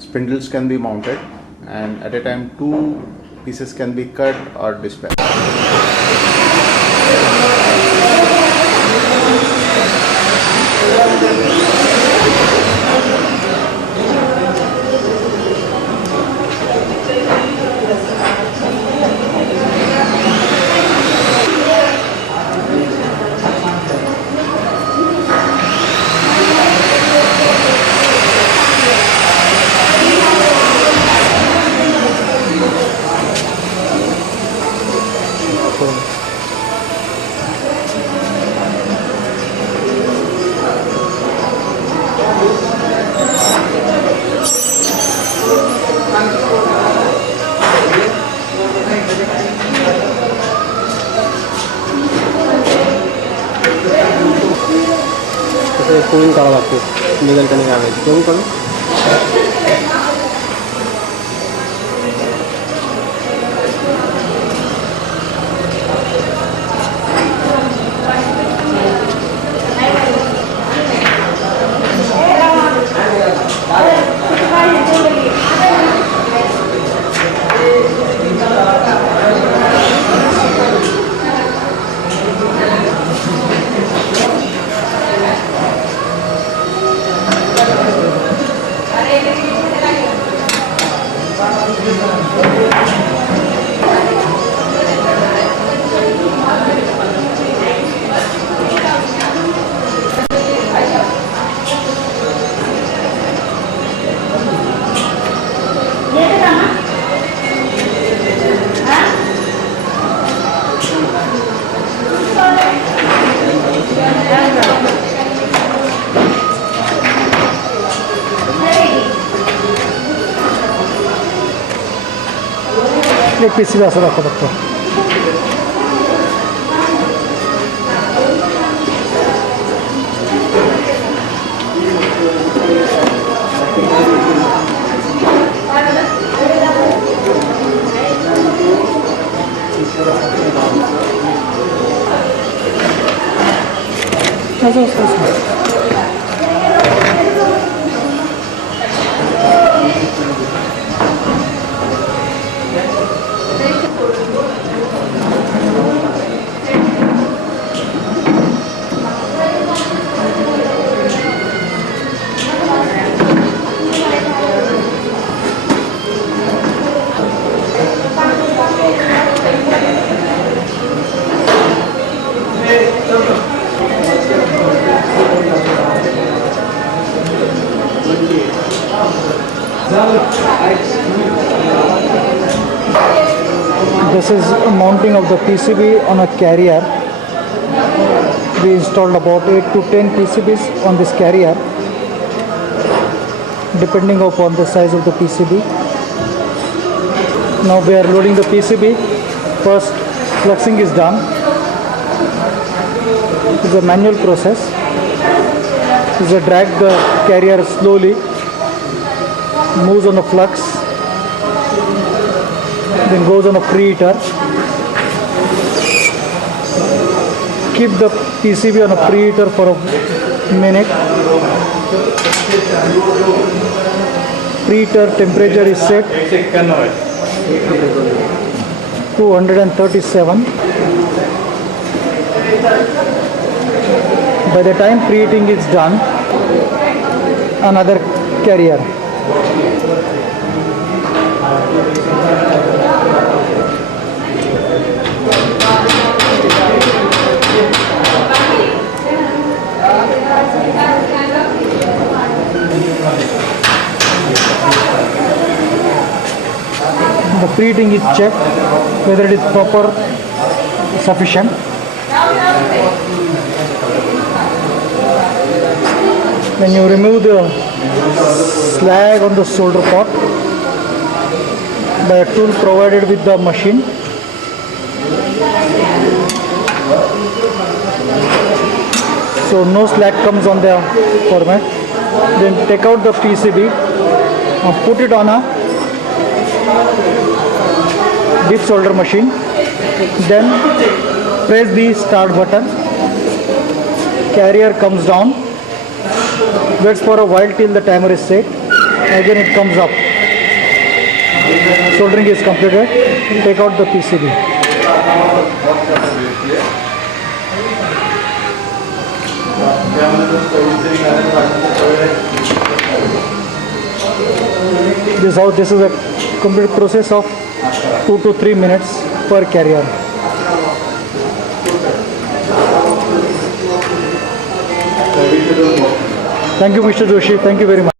spindles can be mounted, and at a time 2 pieces can be cut or dispatched. Cooling করা বাকি, legal training আগে cooling করুন। एक piece भी ऐसा रखो बच्चा। This is a mounting of the PCB on a carrier. We installed about 8 to 10 PCBs on this carrier, depending upon the size of the PCB. Now we are loading the PCB. First fluxing is done. It's a manual process. It's a drag the carrier slowly, moves on the flux, then goes on a preheater. Keep the PCB on a preheater for a minute. Preheater temperature is set 237. By the time preheating is done, another carrier. The preheating is checked whether it is proper, sufficient. When you remove the slag on the solder pot by a tool provided with the machine, so no slag comes on the format. Then take out the PCB and put it on a deep solder machine. Then press the start button. Carrier comes down. Waits for a while till the timer is set. Again it comes up. Soldering is completed. Take out the PCB. This is a complete process of 2 to 3 minutes per carrier. Thank you, Mr. Joshi. Thank you very much.